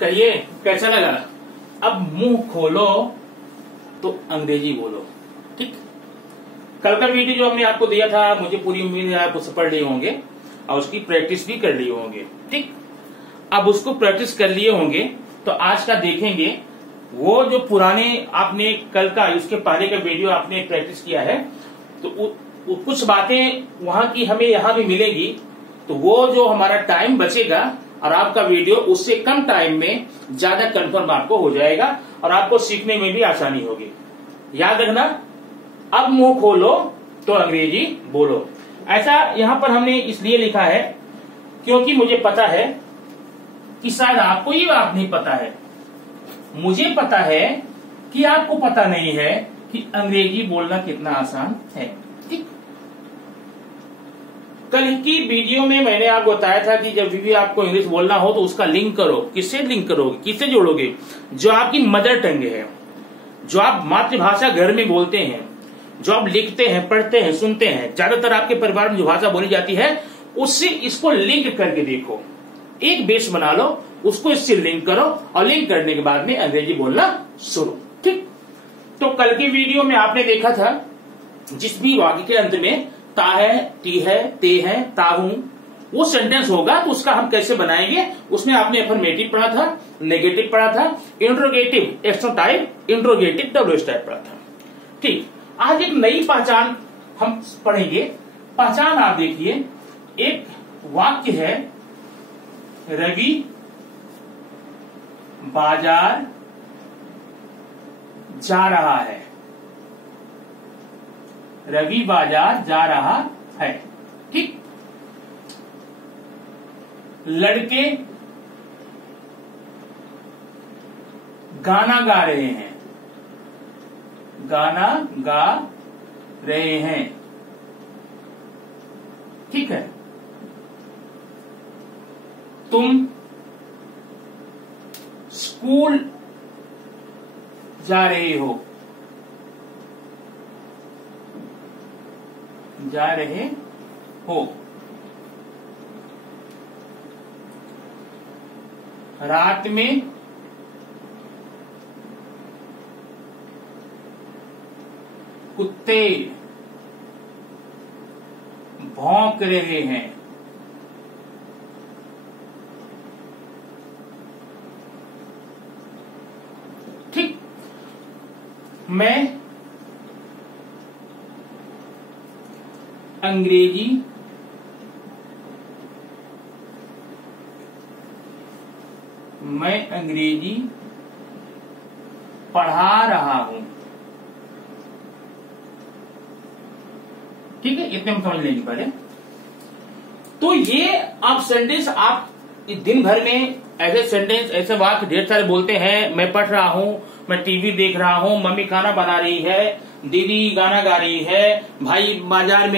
कहिए कैसा लगा। अब मुंह खोलो तो अंग्रेजी बोलो। ठीक, कल का वीडियो जो हमने आपको दिया था, मुझे पूरी उम्मीद है आप उसे पढ़ लिए होंगे और उसकी प्रैक्टिस भी कर लिए होंगे। ठीक, अब उसको प्रैक्टिस कर लिए होंगे तो आज का देखेंगे। वो जो पुराने आपने कल का उसके पहले का वीडियो आपने प्रैक्टिस किया है, तो वो कुछ बातें वहां की हमें यहां भी मिलेगी। तो वो जो हमारा टाइम बचेगा और आपका वीडियो उससे कम टाइम में ज्यादा कंफर्म आपको हो जाएगा और आपको सीखने में भी आसानी होगी। याद रखना, अब मुंह खोलो तो अंग्रेजी बोलो। ऐसा यहां पर हमने इसलिए लिखा है क्योंकि मुझे पता है कि शायद आपको ये बात नहीं पता है, मुझे पता है कि आपको पता नहीं है कि अंग्रेजी बोलना कितना आसान है। ठीक, कल की वीडियो में मैंने आपको बताया था कि जब भी आपको इंग्लिश बोलना हो तो उसका लिंक करो। किससे लिंक करोगे, किससे जोड़ोगे? जो आपकी मदर टंग है, जो आप मातृभाषा घर में बोलते हैं, जो आप लिखते हैं, पढ़ते हैं, सुनते हैं, ज्यादातर आपके परिवार में जो भाषा बोली जाती है उससे इसको लिंक करके देखो। एक बेस बना लो, उसको इससे लिंक करो और लिंक करने के बाद में अंग्रेजी बोलना शुरू। ठीक, तो कल की वीडियो में आपने देखा था जिस भी वाक्य के अंत में ता है, टी है, ते है, ता हूं, वो सेंटेंस होगा तो उसका हम कैसे बनाएंगे। उसमें आपने अफर्मेटिव पढ़ा था, नेगेटिव पढ़ा था, interrogative action type, interrogative WH type पढ़ा था। ठीक, आज एक नई पहचान हम पढ़ेंगे। पहचान आप देखिए, एक वाक्य है रवि बाजार जा रहा है। रवि बाजार जा रहा है। ठीक, लड़के गाना गा रहे हैं। गाना गा रहे हैं। ठीक है, तुम स्कूल जा रहे हो। जा रहे हो। रात में कुत्ते भौंक रहे हैं। ठीक, मैं अंग्रेजी पढ़ा रहा हूं। ठीक है, इतने में समझ लेंगे पहले। तो ये आप सेंटेंस आप दिन भर में ऐसे सेंटेंस, ऐसे वाक्य ढेर सारे बोलते हैं। मैं पढ़ रहा हूं, मैं टीवी देख रहा हूं, मम्मी खाना बना रही है, दीदी गाना गा रही है, भाई बाजार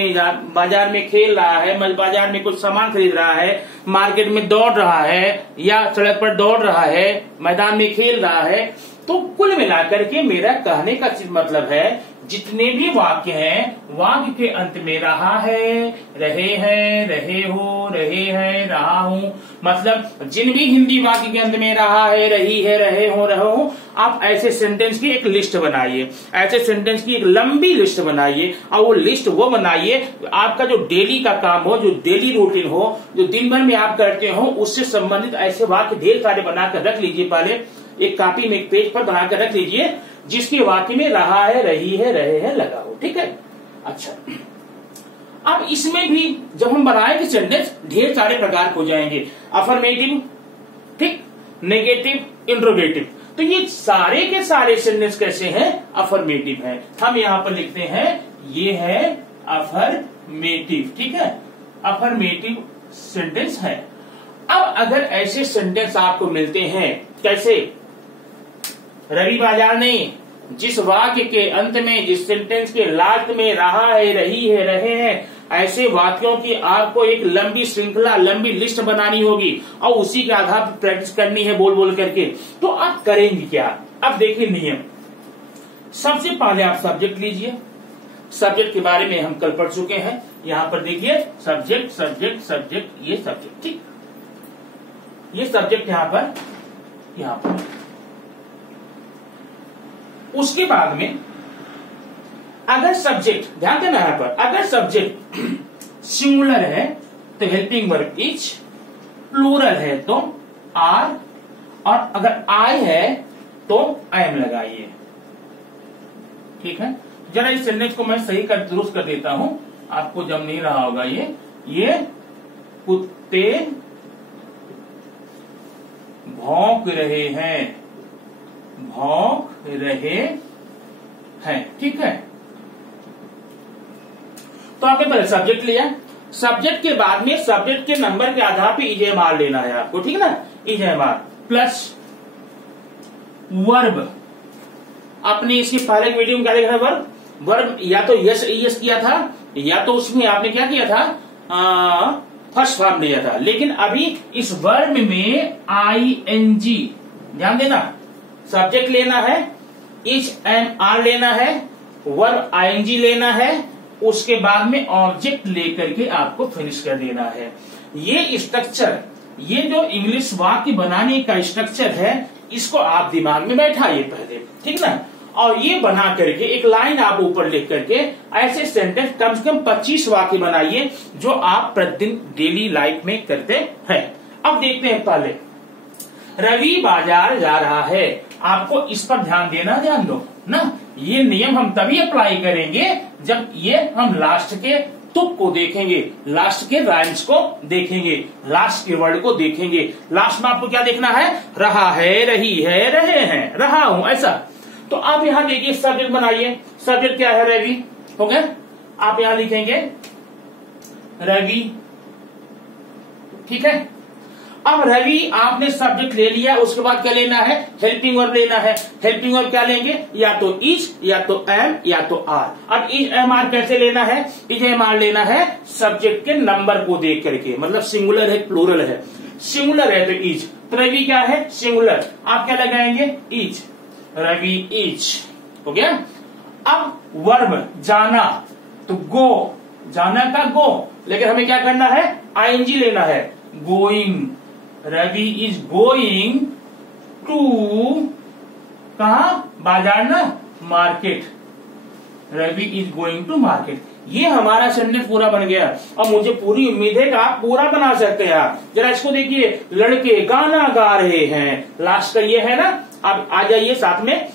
में खेल रहा है, बाजार में कुछ सामान खरीद रहा है, मार्केट में दौड़ रहा है या सड़क पर दौड़ रहा है, मैदान में खेल रहा है। तो कुल मिलाकर के मेरा कहने का मतलब है जितने भी वाक्य हैं, वाक्य के अंत में रहा है, रहे हैं, रहे हो, रहे हैं, रहा हूं, मतलब जिन भी हिंदी वाक्य के अंत में रहा है, रही है, रहे हो, रहो हूं, आप ऐसे सेंटेंस की एक लिस्ट बनाइए। ऐसे सेंटेंस की एक लंबी लिस्ट बनाइए और वो लिस्ट वो बनाइए आपका जो डेली का काम हो, जो डेली रूटीन हो, जो दिन भर में आप करते हो, उससे संबंधित ऐसे वाक्य ढेर सारे बनाकर रख लीजिए। पहले एक कॉपी में, एक पेज पर बनाकर रख लीजिए जिसके वाक्य में रहा है, रही है, रहे हैं लगा हो। ठीक है, अच्छा, अब इसमें भी जब हम बनाएंगे सेंटेंस ढेर सारे प्रकार हो जाएंगे। अफर्मेटिव, ठीक, नेगेटिव, इंट्रोगेटिव। तो ये सारे के सारे सेंटेंस कैसे हैं? अफर्मेटिव है। हम यहां पर लिखते हैं ये है अफर्मेटिव। ठीक है, अफर्मेटिव सेंटेंस है। अब अगर ऐसे सेंटेंस आपको मिलते हैं, कैसे? रवि बाजार नहीं, जिस वाक्य के अंत में, जिस सेंटेंस के लास्ट में रहा है, रही है, रहे हैं, ऐसे वाक्यों की आपको एक लंबी श्रृंखला, लंबी लिस्ट बनानी होगी और उसी के आधार पर प्रैक्टिस करनी है बोल बोल करके। तो आप करेंगे क्या? अब देखिए नियम। सबसे पहले आप सब्जेक्ट लीजिए। सब्जेक्ट के बारे में हम कल पढ़ चुके हैं। यहां पर देखिए सब्जेक्ट, सब्जेक्ट, सब्जेक्ट, ये सब्जेक्ट। ठीक, ये सब्जेक्ट यहां पर यहां पर। उसके बाद में अगर सब्जेक्ट, ध्यान देना यहां पर, अगर सब्जेक्ट सिंगुलर है तो हेल्पिंग वर्ब इज, प्लूरल है तो आर, और अगर आई है तो एम लगाइए। ठीक है, जरा इस सेंटेंस को मैं सही कर दुरुस्त कर देता हूं, आपको जम नहीं रहा होगा ये कुत्ते भौंक रहे हैं, भौंक रहे हैं। ठीक है, तो आपने पहले सब्जेक्ट लिया, सब्जेक्ट के बाद में सब्जेक्ट के नंबर के आधार पे ईजेएमआर लेना है आपको। ठीक है ना, ईजेएमआर प्लस वर्ब। आपने इसकी पहले वीडियो में क्या देखा था, वर्ब, वर्ब या तो यस यस किया था, या तो उसमें आपने क्या किया था, फर्स्ट फॉर्म लिया था। लेकिन अभी इस वर्ब में आईएनजी, ध्यान देना, सब्जेक्ट लेना है, इज एम आर लेना है, वर्ब आईएनजी लेना है, उसके बाद में ऑब्जेक्ट लेकर के आपको फिनिश कर देना है। ये स्ट्रक्चर, ये जो इंग्लिश वाक्य बनाने का स्ट्रक्चर है, इसको आप दिमाग में बैठाइए पहले। ठीक ना, और ये बना करके एक लाइन आप ऊपर लिख करके ऐसे सेंटेंस कम से कम 25 वाक्य बनाइए जो आप प्रतिदिन डेली लाइफ में करते हैं। अब देखते हैं, पहले रवि बाजार जा रहा है। आपको इस पर ध्यान देना, ध्यान दो ना, ये नियम हम तभी अप्लाई करेंगे जब ये हम लास्ट के तुक को देखेंगे, लास्ट के राइम्स को देखेंगे, लास्ट के वर्ड को देखेंगे। लास्ट में आपको क्या देखना है, रहा है, रही है, रहे हैं, रहा हूं, ऐसा। तो आप यहां देखिए, सब्जेक्ट बनाइए। सब्जेक्ट क्या है, रवि, हो गया। आप यहां लिखेंगे रवि। ठीक है, अब रवि आपने सब्जेक्ट ले लिया, उसके बाद क्या लेना है, हेल्पिंग वर्ब लेना है। हेल्पिंग वर्ब क्या लेंगे, या तो इज, या तो एम, या तो आर। अब इज एम आर कैसे लेना है, इज एम आर लेना है सब्जेक्ट के नंबर को देख करके, मतलब सिंगुलर है प्लूरल है। सिंगुलर है तो इज, तो रवि क्या है, सिंगुलर, आप क्या लगाएंगे, इज, रवि इज, हो गया। अब वर्ब जाना, तो गो, जाना का गो, लेकिन हमें क्या करना है, आईएनजी लेना है, going, Ravi is going to, कहा, बाजार ना, market, Ravi is going to market. ये हमारा सेंटेंस पूरा बन गया। अब मुझे पूरी उम्मीद है कि आप पूरा बना सकते हैं। जरा इसको देखिए, लड़के गाना गा रहे हैं, लास्ट का ये है ना। अब आ जाइए साथ में,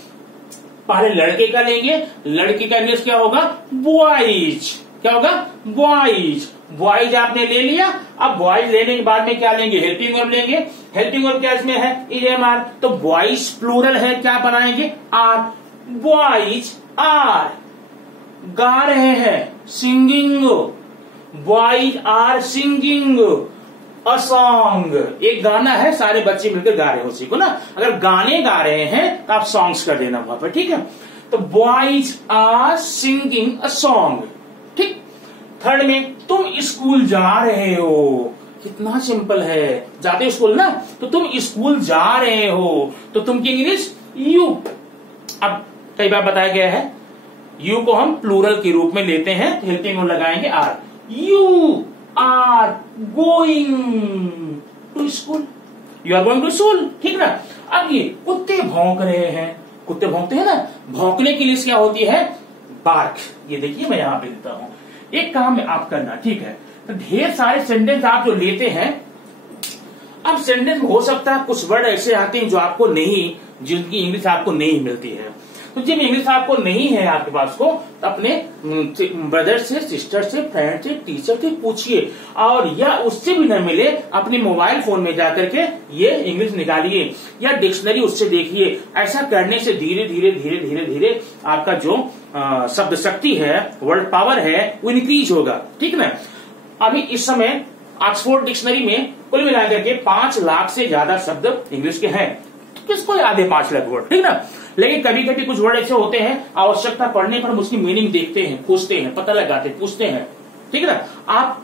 पहले लड़के का लेंगे, लड़के का इंग्लिश क्या होगा, बॉयज, क्या होगा, बॉयज। बॉयज आपने ले लिया। अब बॉयज लेने के बाद में क्या लेंगे, हेल्पिंग वर्ब लेंगे। हेल्पिंग वर्ब क्या इसमें है, इज एम आर, तो बॉयज प्लूरल है, क्या बनाएंगे, आर। बॉयज आर गा रहे हैं, singing, boys are singing a song. एक गाना है, सारे बच्चे मिलकर गा रहे हो, उसी को ना। अगर गाने गा रहे हैं तो आप सॉन्ग्स कर देना वहां पर। ठीक है, तो boys are singing a song. ठीक, थर्ड में तुम स्कूल जा रहे हो, कितना सिंपल है, जाते हो स्कूल ना, तो तुम स्कूल जा रहे हो, तो तुम की इंग्लिश यू। अब कई बार बताया गया है, यू को हम प्लूरल के रूप में लेते हैं, हेल्पिंग वर्ब लगाएंगे are. You are going to school, you are going to school. ठीक ना। अब ये कुत्ते भौंक रहे हैं, कुत्ते भौंकते हैं ना, भौंकने की लिस्ट क्या होती है, बार्क। ये देखिए मैं यहां पे देता हूं, एक काम में आप करना। ठीक है, तो ढेर सारे सेंटेंस आप जो लेते हैं, अब सेंटेंस हो सकता है कुछ वर्ड ऐसे आते हैं जो आपको नहीं, जिनकी इंग्लिश आपको नहीं मिलती है। तो जब इंग्लिश आपको नहीं है आपके पास को, तो अपने ब्रदर से, सिस्टर से, फ्रेंड से, टीचर से पूछिए, और या उससे भी न मिले, अपने मोबाइल फोन में जाकर के ये इंग्लिश निकालिए, या डिक्शनरी उससे देखिए। ऐसा करने से धीरे धीरे धीरे धीरे धीरे आपका जो शब्द शक्ति है, वर्ड पावर है, वो इंक्रीज होगा। ठीक ना। अभी इस समय ऑक्सफोर्ड डिक्शनरी में कुल मिलाकर के 5 लाख से ज्यादा शब्द इंग्लिश के हैं। किसको याद है 5 लाख वर्ड, ठीक ना। लेकिन कभी कभी कुछ वर्ड ऐसे होते हैं, आवश्यकता पड़ने पर हम उसकी मीनिंग देखते हैं, खोजते हैं, पता लगाते हैं, पूछते हैं। ठीक है ना। आप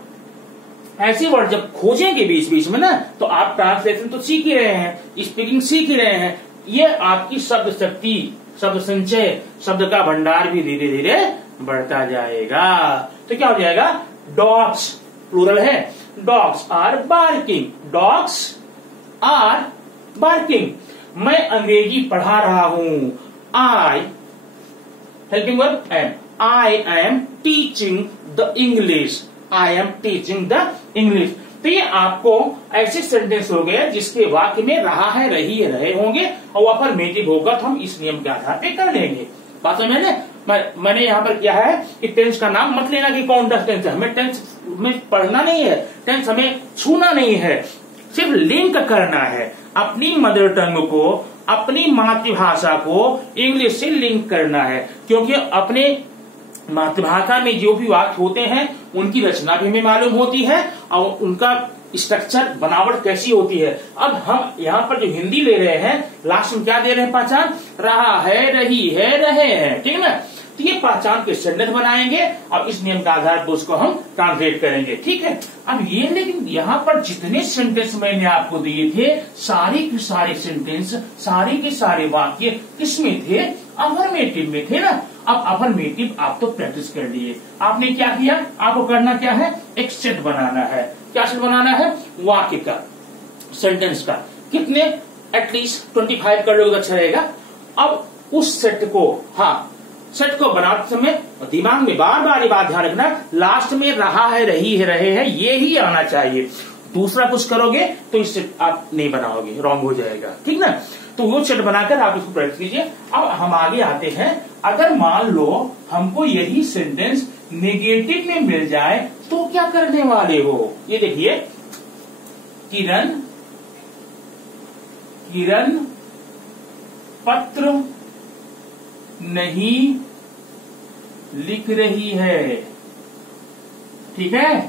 ऐसे वर्ड जब खोजेंगे बीच बीच में ना, तो आप ट्रांसलेशन तो सीख ही रहे हैं, स्पीकिंग सीख ही रहे हैं। ये आपकी शब्द शक्ति, शब्द संचय, शब्द का भंडार भी धीरे धीरे बढ़ता जाएगा। तो क्या हो जाएगा, डॉग्स प्लूरल है, dogs are barking, dogs are barking. मैं अंग्रेजी पढ़ा रहा हूं। I helping verb am, I am teaching the English, I am teaching the English. तो ये आपको ऐसे सेंटेंस हो गए जिसके वाक्य में रहा है, रही है, रहे होंगे और अफर्मेटिव होगा तो हम इस नियम के आधार पे कर लेंगे। बात समझ में? मैंने यहाँ पर क्या है कि टेंस का नाम मत लेना कि कौन सा टेंस है, हमें टेंस में पढ़ना नहीं है, टेंस हमें छूना नहीं है, सिर्फ लिंक करना है अपनी मदर टंग को, अपनी मातृभाषा को इंग्लिश से लिंक करना है। क्योंकि अपने मातृभाषा में जो भी वाक्य होते हैं उनकी रचना भी हमें मालूम होती है और उनका स्ट्रक्चर बनावट कैसी होती है। अब हम यहाँ पर जो हिंदी ले रहे हैं लास्ट में क्या दे रहे हैं पहचान, रहा है, रही है, रहे हैं, ठीक है ना। तो ये पहचान के सेंटेंस बनाएंगे और इस नियम के आधार पर उसको हम ट्रांसलेट करेंगे, ठीक है। अब ये लेकिन यहाँ पर जितने सेंटेंस मैंने आपको दिए थे सारे के सारे सेंटेंस, सारे के सारे वाक्य किसमें थे, अफर्मेटिव में थे ना। अब अफर्मेटिव आप तो प्रैक्टिस कर लिए, आपने क्या किया, आपको करना क्या है, एक सेट बनाना है। क्या सेट बनाना है, वाक्य का, सेंटेंस का, कितने, एटलीस्ट 25 कर लोगे तो अच्छा रहेगा। अब उस सेट को, हाँ सेट को बनाते समय दिमाग में बार बार ये बात ध्यान रखना, लास्ट में रहा है, रही है, रहे हैं ये ही आना चाहिए। दूसरा कुछ करोगे तो इससे आप नहीं बनाओगे, रॉन्ग हो जाएगा, ठीक ना। तो वो सेट बनाकर आप इसको प्रैक्टिस कीजिए। अब हम आगे आते हैं, अगर मान लो हमको यही सेंटेंस नेगेटिव में मिल जाए तो क्या करने वाले हो। ये देखिए, किरण पत्र नहीं लिख रही है, ठीक है।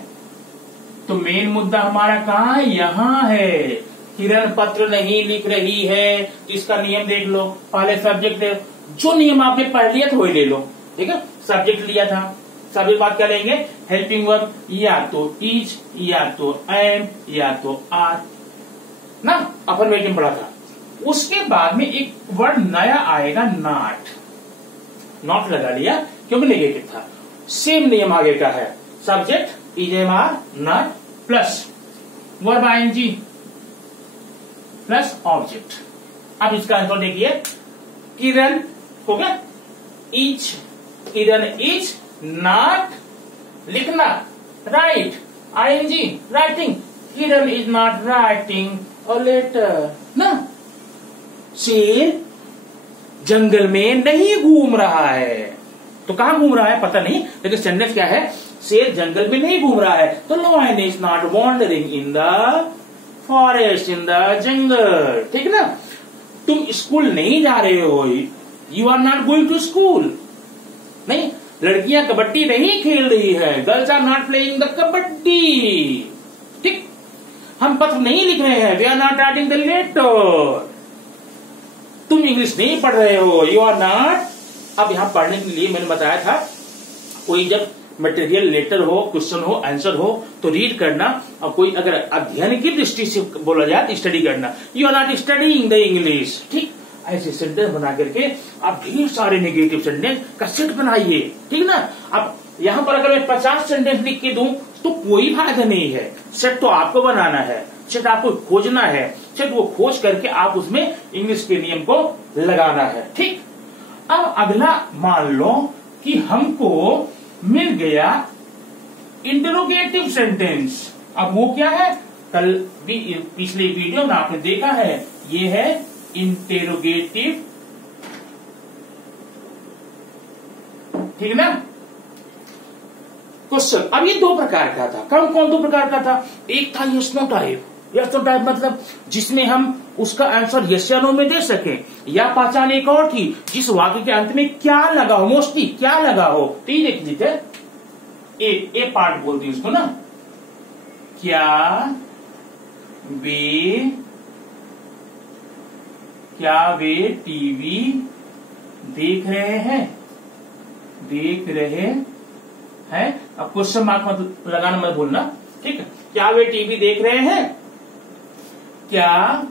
तो मेन मुद्दा हमारा कहाँ है, यहां है। किरण पत्र नहीं लिख रही है, इसका नियम देख लो। पहले सब्जेक्ट, जो नियम आपने पढ़ लिया था वही ले लो, ठीक है। सब्जेक्ट लिया था, सभी बात क्या लेंगे, हेल्पिंग वर्ब, या तो इज, या तो एम, या तो आर ना, अफर्मेटिव पढ़ा था। उसके बाद में एक वर्ड नया आएगा, नॉट लगा लिया क्योंकि नेगेटिव था। सेम नियम आगे का है, subject is am are not plus verb ING plus object. अब इसका आंसर देखिए, किरण हो गया, किरण इज नॉट लिखना, write, ING writing, Kiran is not writing a letter ना। शेर जंगल में नहीं घूम रहा है, तो कहां घूम रहा है पता नहीं, लेकिन सेंटेंस क्या है, शेर जंगल में नहीं घूम रहा है। तो lion is not wandering in the forest, in the jungle, ठीक ना। तुम स्कूल नहीं जा रहे हो, you are not going to school, नहीं। लड़कियां कबड्डी नहीं खेल रही है, girls are not playing the kabaddi, ठीक। हम पत्र नहीं लिख रहे हैं, we are not writing the letter. तुम इंग्लिश नहीं पढ़ रहे हो, यू आर नॉट। अब यहां पढ़ने के लिए मैंने बताया था, कोई जब मटेरियल लेटर हो, क्वेश्चन हो, आंसर हो तो रीड करना, और कोई अगर अध्ययन की दृष्टि से बोला जाए तो स्टडी करना, you are not studying the English, ठीक। ऐसे सेंटेंस बना करके आप ढेर सारे नेगेटिव सेंटेंस का सेट बनाइए, ठीक ना। अब यहां पर अगर मैं 50 सेंटेंस लिख के दूं तो कोई फायदा नहीं है, सेट तो आपको बनाना है, सेट आपको खोजना है, सेट वो खोज करके आप उसमें इंग्लिश के नियम को लगाना है, ठीक। अब अगला मान लो कि हमको मिल गया इंटरोगेटिव सेंटेंस। अब वो क्या है, कल भी पिछले वीडियो में आपने देखा है, ये है इंटेरोगेटिव, ठीक ना, क्वेश्चन। अब ये दो प्रकार का था, कौन दो प्रकार का था, एक था yes no type. Yes no type मतलब जिसमें हम उसका आंसर यस या नो में दे सके, या पहचान एक और थी जिस वाक्य के अंत में क्या लगा हो, मोस्टली क्या लगा हो। तो ये देख लीजिए, ए पार्ट बोलते हैं उसको ना, क्या वे टीवी देख रहे हैं। अब क्वेश्चन मार्क मत लगाना, मत बोलना, ठीक है। क्या वे टीवी देख रहे हैं, क्या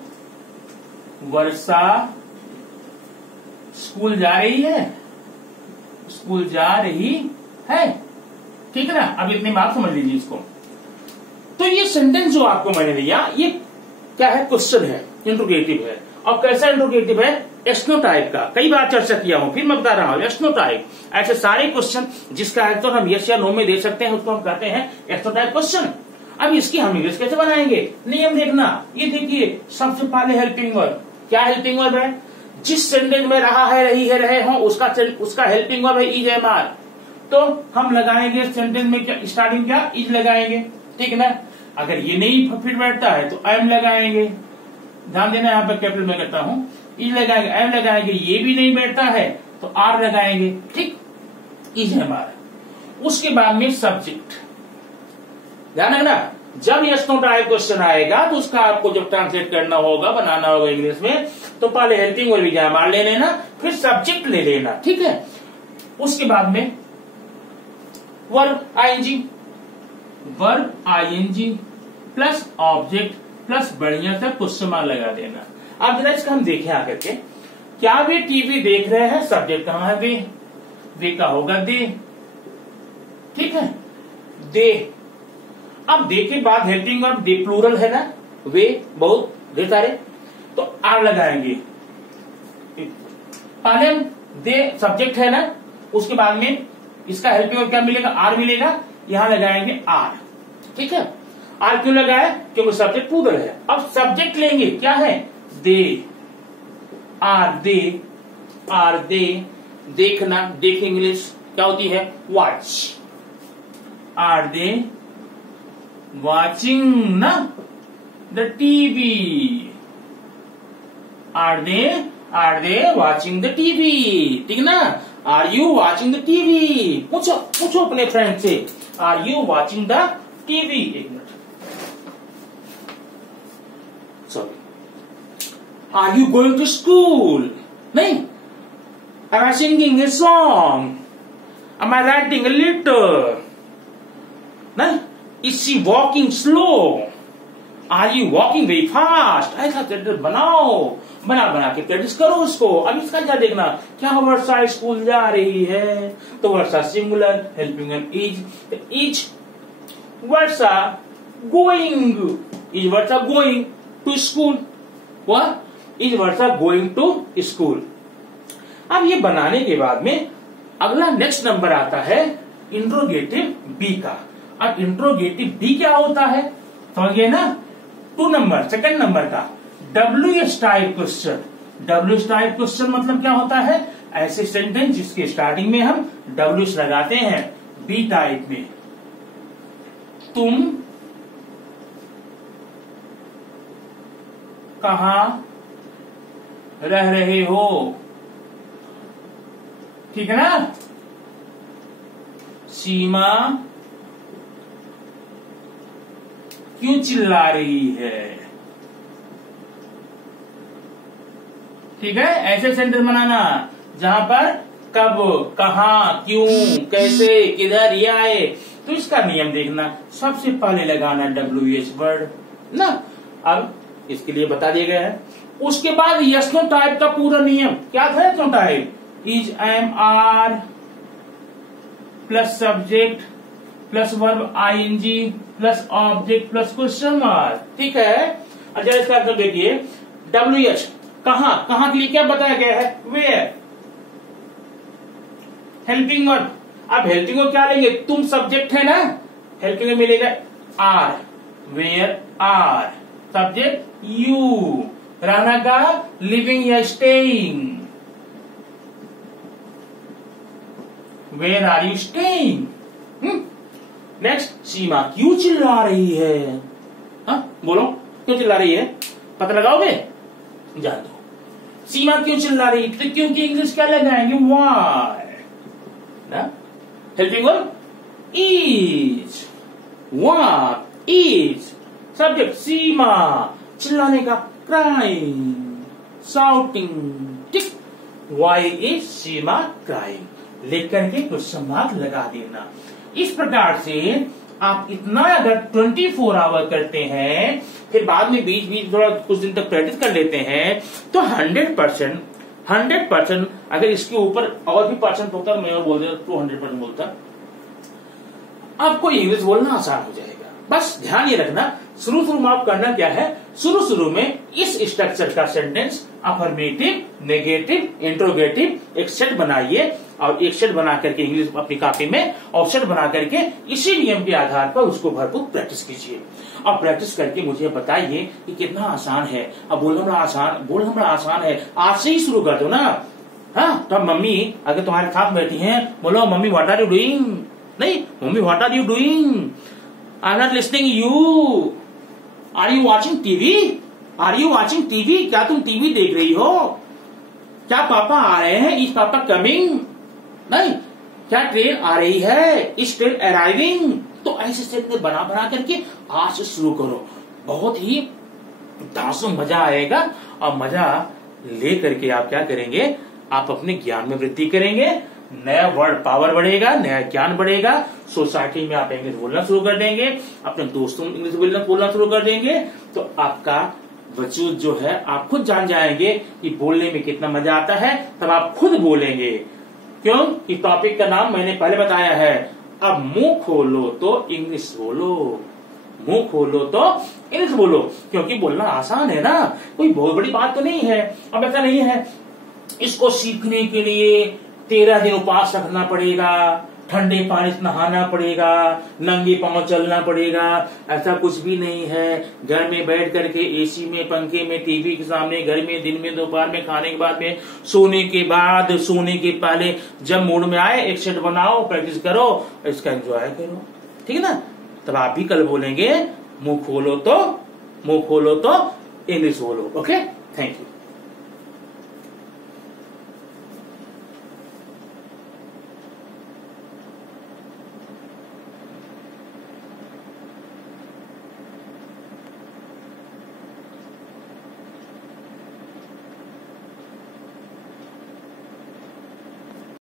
वर्षा स्कूल जा रही है, ठीक है ना। अब इतनी बात समझ लीजिए इसको। तो ये सेंटेंस जो आपको मैंने दिया, ये क्या है, क्वेश्चन है, इंटरोगेटिव है। और कैसा इंट्रोगेटिव है? एस्नो का, कई बार चर्चा किया हूं, फिर मैं बता रहा हूं, एस्नो ऐसे सारे क्वेश्चन जिसका आंसर हम यस या नो में दे सकते हैं उसको हम कहते हैं एस्नो क्वेश्चन। अब इसकी हम इंग्लिश कैसे बनाएंगे? नियम देखना, ये देखिए सबसे पहले हेल्पिंग वर्ब। क्या हेल्पिंग वर्ब है? जिस सेंटेंस में रहा है, रही है, रहे हो उसका हेल्पिंग वर्ब है इज एम आर। तो हम लगाएंगे सेंटेंस में क्या स्टार्टिंग क्या इज लगाएंगे, ठीक है ना। अगर ये नहीं फिर बैठता है तो एम लगाएंगे, ध्यान देना यहाँ पर कैपिटल में करता हूं, इज लगाएंगे, एम लगाएंगे, ये भी नहीं बैठता है तो आर लगाएंगे, ठीक, इज एम आर। उसके बाद में सब्जेक्ट, ध्यान है ना, जब यस नो टाइप क्वेश्चन आएगा तो उसका आपको जब ट्रांसलेट करना होगा, बनाना होगा इंग्लिश में, तो पहले helping verb is am are ले लेना, फिर सब्जेक्ट ले लेना, ठीक है। उसके बाद में verb ING plus object plus बढ़िया सा क्वेश्चन मार्क लगा देना। अब जरा इसका हम देखें आकर के, क्या वे टीवी देख रहे हैं? सब्जेक्ट कहां है? वे का होगा दे, ठीक है, दे। अब दे के बाद हेल्पिंग वर्ब दे प्लूरल है ना, वे बहुत ढेर सारे, तो आर लगाएंगे। पहले दे सब्जेक्ट है ना, उसके बाद में इसका हेल्पिंग वर्ब क्या मिलेगा? आर मिलेगा, यहां लगाएंगे आर, ठीक है। आर क्यों लगाए? क्योंकि सब्जेक्ट प्लूरल है। अब सब्जेक्ट लेंगे, क्या है? दे, आर दे, देखना, देख इंग्लिश क्या होती है? वॉच। आर दे वॉचिंग ना the TV, are they watching the TV, ठीक ना। Are you watching the TV? पूछो अपने फ्रेंड से, are you watching the TV? एक minute, sorry, are you going to school? नहीं, am I singing a song? Am I writing a letter? नहीं, is she walking slow? Are you walking very fast? ऐसा sentence बनाओ, बना के practice करो उसको। अब इसका क्या देखना, क्या वर्षा स्कूल जा रही है? तो Varsha singular, helping verb is Varsha going, is Varsha going to school, वह is Varsha going to school. अब ये बनाने के बाद में अगला नेक्स्ट नंबर आता है इंट्रोगेटिव बी का। अब इंट्रोगेटिव बी क्या होता है समझ गए ना? 2 नंबर, सेकंड नंबर का WH type question. WH type question मतलब क्या होता है? ऐसे सेंटेंस जिसके स्टार्टिंग में हम WH लगाते हैं। बी टाइप में तुम कहां रह रहे हो, ठीक है ना। सीमा क्यों चिल्ला रही है, ठीक है। ऐसे सेंटेंस बनाना जहां पर कब, कहां, क्यों, कैसे, किधर, ये आए। तो इसका नियम देखना, सबसे पहले लगाना WH वर्ड ना। अब इसके लिए बता दिया गया है। उसके बाद यस नो टाइप का पूरा नियम क्या था? Yes no type is am are plus subject plus verb ING plus object plus question mark, ठीक है। अच्छा इसका आंसर देखिए, WH कहां के लिए क्या बताया गया है? Where, helping verb. अब हेल्पिंग वर्ब क्या लेंगे? तुम सब्जेक्ट है ना, हेल्पिंग वर्ब मिलेगा are, where are, subject you, रहना का लिविंग या staying, where are you staying. Next, Seema क्यों चिल्ला रही है? हाँ बोलो, क्यों चिल्ला रही है? पता लगाओगे? जान दो, सीमा क्यों चिल्ला रही है? तो क्योंकि इंग्लिश क्या लगाएंगे? व्हाई ना। Helping verb is, what is, subject Seema, चिल्लाने का क्राइंग, शाउटिंग, ठीक। व्हाई इज सीमा क्राइंग लेकर के क्वेश्चन मार्क लगा देना। इस प्रकार से आप इतना अगर 24 आवर करते हैं, फिर बाद में बीच बीच थोड़ा कुछ दिन तक प्रैक्टिस कर लेते हैं, तो 100% अगर इसके ऊपर और भी परसेंट होता मैं और बोल देता 200% बोलता, आपको इंग्लिश बोलना आसान हो जाएगा। बस ध्यान ये रखना, शुरू में आप करना क्या है, शुरू में इस स्ट्रक्चर का सेंटेंस अफर्मेटिव, नेगेटिव, इंट्रोगेटिव एक सेट बनाइए और एक सेट बना करके इंग्लिश अपनी कॉपी में और सेट बना करके इसी नियम के आधार पर उसको भरपूर प्रैक्टिस कीजिए। और प्रैक्टिस करके मुझे बताइए कि कितना आसान है। अब बोलना बड़ा आसान है, आज से ही शुरू कर दो ना। हाँ, तो मम्मी अगर तुम्हारे साथ बैठी हैं, बोलो mummy what are you doing, नहीं mummy what are you doing, I am not listening you, are you watching TV, are you watching TV, क्या तुम टीवी देख रही हो, क्या पापा आ रहे हैं, इज पापा कमिंग, नहीं क्या ट्रेन आ रही है, इज ट्रेन अराइविंग। तो ऐसे सेट बना करके आज से शुरू करो, बहुत ही दासों मजा आएगा। और मजा ले करके आप क्या करेंगे, आप अपने ज्ञान में वृद्धि करेंगे, नया वर्ड पावर बढ़ेगा, नया ज्ञान बढ़ेगा, सोसाइटी में आप इंग्लिश बोलना शुरू कर देंगे, अपने दोस्तों में इंग्लिश बोलना शुरू कर देंगे, तो आपका वजूद जो है आप खुद जान जाएंगे कि बोलने में कितना मजा आता है, तब आप खुद बोलेंगे। क्यों कि टॉपिक का नाम मैंने पहले बताया है, अब मुंह खोलो तो इंग्लिश बोलो, मुंह खोलो तो इंग्लिश बोलो, क्योंकि बोलना आसान है ना, कोई बहुत बड़ी बात तो नहीं है। अब ऐसा नहीं है, इसको सीखने के लिए 13 दिन उपवास रखना पड़ेगा, ठंडे पानी से नहाना पड़ेगा, नंगे पांव चलना पड़ेगा, ऐसा कुछ भी नहीं है। घर में बैठ करके एसी में, पंखे में, टीवी के सामने, घर में, दिन में, दोपहर में, खाने के बाद में, सोने के बाद, सोने के पहले, जब मूड में आए एक सेट बनाओ, प्रैक्टिस करो, इसका एंजॉय करो, ठीक है ना। तब आप भी कल बोलेंगे मुंह खोलो तो इंग्लिश बोलो। Okay, thank you.